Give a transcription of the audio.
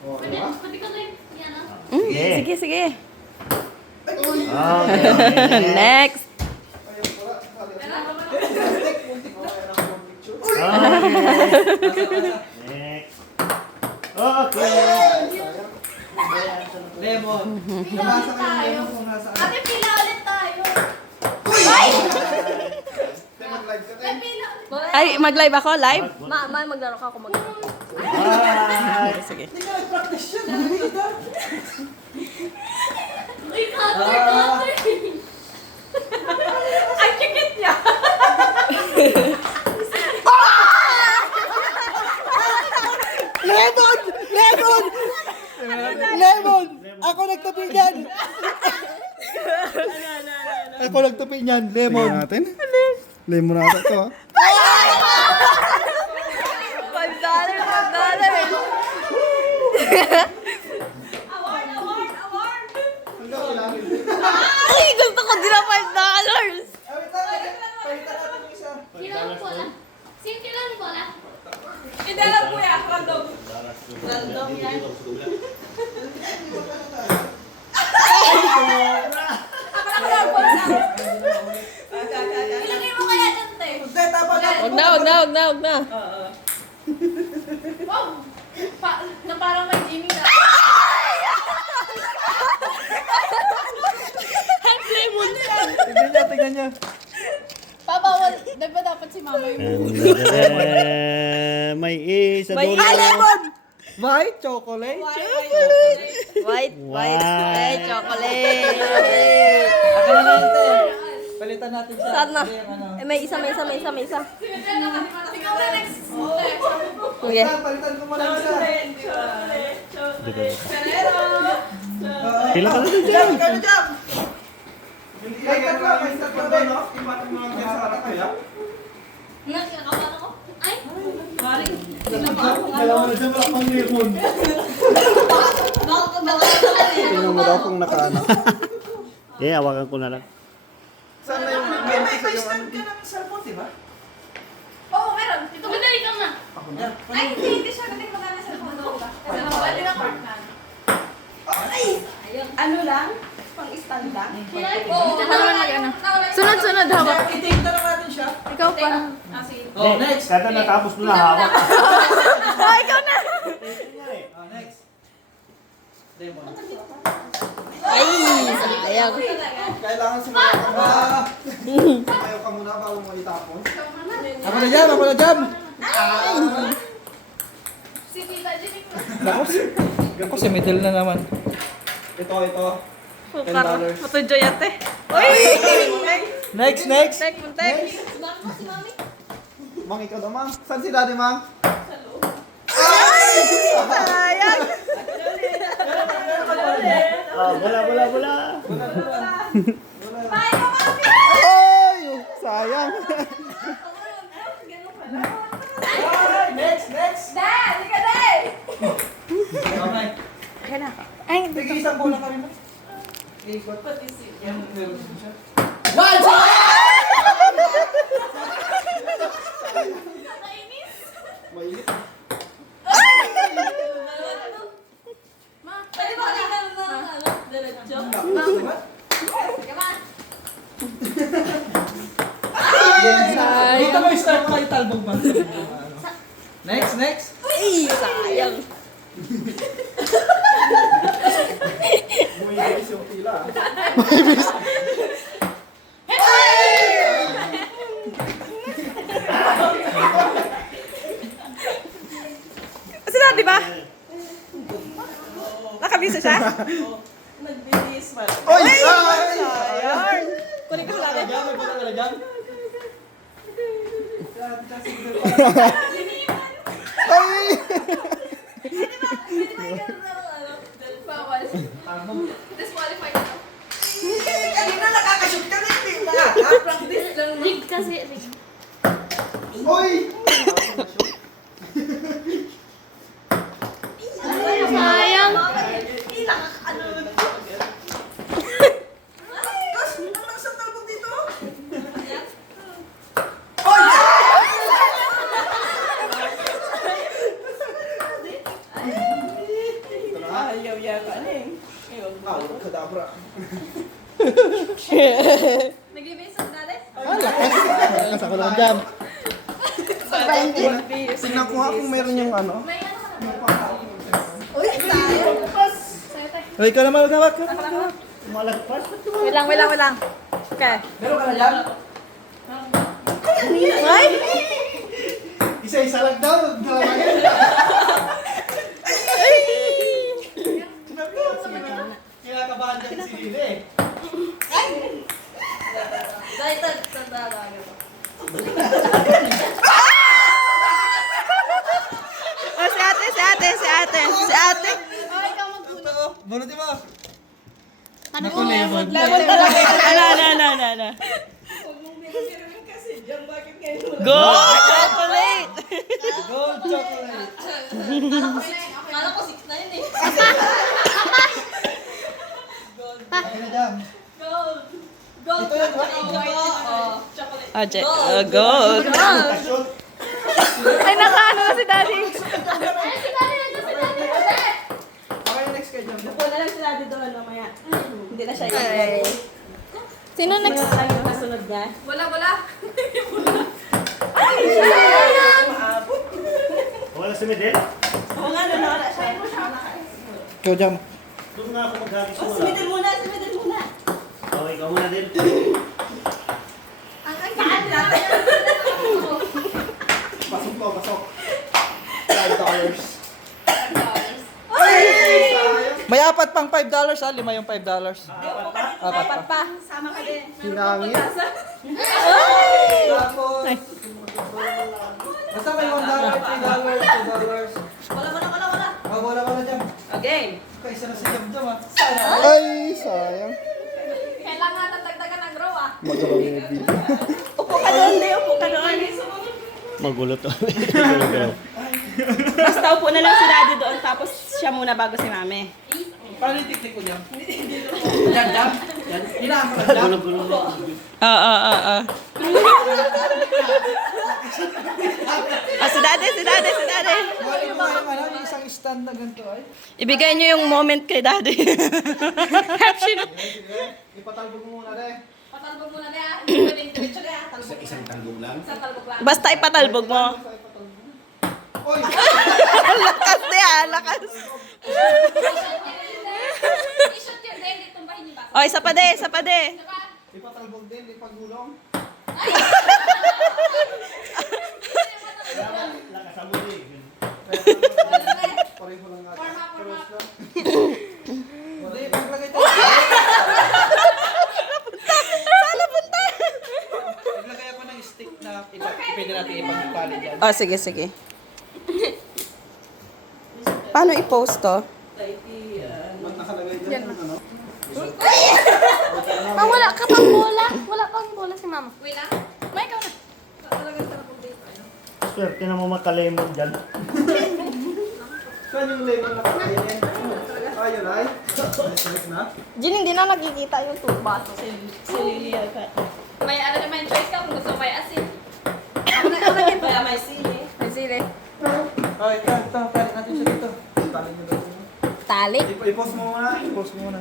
Pwede, pwede ka like, yan ah. Sige, sige. Okay. Next. Next. Okay. Lemon. Pila Nabasa ulit ko yung tayo. lemon kung nasa Ate, pila ulit tayo. mag-live ka May pila ulit. Ay, mag-live ako? Live? Maglaro ka ako maglaro. Bye. Sige. Hindi ka nag-practice yun. Nakikita. Uy, cutter. Ay, kikit niya! Lemon! Lemon! Lemon! Ako nagtabi niyan! Ako nagtabi niyan, lemon. Lemon natin? Lemon natin ito, ha? $5, $5. Award, award, award. Ay, gusto ko din ang $5. Kilala ko pala. Sino kilala mo pala? Hindi alam po yan, random. Random yan. Ilagay mo kaya dyan, te. Wag na. Wow. Na parang may Jimmy na. Tingnan niya. Papawal. Diba dapat si mama yung May isa May dulo. Lemon! White chocolate? White. White. Ay, chocolate. Ako na lang ito. Palitan natin siya. Saan na? Hindi, yung ano. Eh, may isa. Ikaw na next. Sige. Palitan ko muna isa. Pila ka na dun, Jam! Ikaw na jam! Kahit tatlo, kahit tatlo ba, no? Ipatin mo lang yan sa anak ko, ya? Nakakabahan ako. Ay. Dalawa na dyan, wala pang lemon. Tingnan mo daw kung nakaano. Eh, hawakan ko na lang. Saan na yung may stand ka ng cellphone, di ba? Oo, meron. Ito madali ka na. Ako na. Ay, hindi siya kasi magana sa phone ko. Kasi nakabali na part na. Ano lang? Pang-stand lang? Oo, Sunod, hawak. Itingnan na natin siya. Ikaw pa. Oh, next. Kada natapos mo na hawak. Oh, ikaw na. Oh, next. Lemon. Ay, sayang. Kailangan sumayaw ka ba? Sumayaw ka muna bago mo itapon. Ako na jam! Ako na jam! Si Tita Jimmy ko. Ako si middle na naman. Ito. Pukar. $10. Matujoy ate. Uy! Next! Muntek. Sumak mo si Mami. Mang, ikaw daw, Mang. Saan si Daddy, Mang? Sayang. Wala. Bye, Mami! Ay! Sayang! Next! Dad, hindi ka dad! Okay. Ayan na. Ay, Sige, isang bola kami mo. Ikot. Yan, meron siya. Nakainis. Mainit. Ma, pwede ba ka na diretso? Diba? Sige, ma. Dito mo start mo yung talbog, Mang. Next! ay, sayang. Bumibigis yung pila. Sino, di ba? Nakabisa siya? Nagbilis pa. Oy! Sayang. Kunin ko sila. Lagyan, may pala lagyan. Ay! Bawal. Disqualified ako. Kanina nakakashoot ka na hindi na. Practice lang. Rig kasi, rig. Oy! Sayang. Kadabra. Nag-ibig sa dali? Ah, lakas. Lakas ako lang dyan. Tingnan ko nga kung meron yung ano. May ano ka na ba? Uy, sayang. Sa'yo tayo. Hoy, ikaw naman magawak. Malagpas. Wait lang. Okay. Meron ka na dyan? Ay! Isa-isa lang daw. Dalawangin. Sinabi ko, kinakabahan dyan si Lili eh. Dahil sa dalaga ko. Oh, si ate. Ay, ikaw magkunin. Totoo. Bunutin mo. Ano Naku, lemon. Lemon talaga. Ano. Huwag mong binigyan kasi dyan. Bakit ngayon? Go! Chocolate! Gold chocolate. Kala ko 6 na yun eh. Okay na dyan. Gold. Gold. Ito yun, what? Chocolate. Oje. Gold. Shoot. Ay, nakaano na si daddy. Ay, si Daddy nandun, si Daddy. Okay, next kayo dyan. Upo na lang si Daddy doon mamaya. Hindi na siya Ay. Sino next? Ano yung kasunod niya? Wala. Wala si Medel. Oo nga, nanawala siya. Ikaw dyan. Doon nga ako maghagis Oh, mo si Midel muna. Okay, ikaw muna din. Ang gaan natin. Pasok to, pasok. $5. May apat pang $5 ha, 5 yung $5. Apat pa. Sama ka din. Hinangin. Tapos, basta may $1, $3, $2. Wala dyan. Okay. Kaisa na si Jam Jam ha. Ay, sayang. Kailangan natagdagan ng grow ah. Upo ka doon, Leo. Upo ka doon. Magulo to. Basta upo na lang si Daddy doon, tapos siya muna bago si Mami. Paano yung teknik ko Jam? Jam, Jam. Hinaan mo lang Jam. Gulo-gulo na. Oo. Si daddy. Balik mo nga yung ano, yung isang stand na ganito ay. Ibigay niyo yung moment kay daddy. Ipatalbog mo muna rin. Patalbog muna na ah. Hindi pwedeng diretso na ah. Talbog mo. Isang tanggong lang. Isang talbog lang. Basta ipatalbog mo. Oy! Lakas niya, lakas. I-shoot yun din. Tumbahin niyo ba? O, isa pa de. Diba? Ipatalbog din, ipagulong. Lakas mo din. Pareho lang nga. Warm up. Hindi, paglagay tayo. Naglagay ako ng stick na pwede natin ipagtali dyan. O, sige. Paano i-post to? Ba't nakalagay dyan? Ano? Wala ka pang bola. Wala pang bola si mama. Wait lang. May ikaw na. Talagang talbog dito. Ano? Swerte na mo makalemon dyan. Saan yung lemon na kakainin? Ayun ay. Next na. Jin, hindi na nakikita yung tuba. Si Lily ka. May ano naman choice ka kung gusto mo may asin. Kaya may sili. May sili. Ay, ito. Palit natin siya dito. Tali nyo daw. Tali. I-post mo muna. I-post mo muna.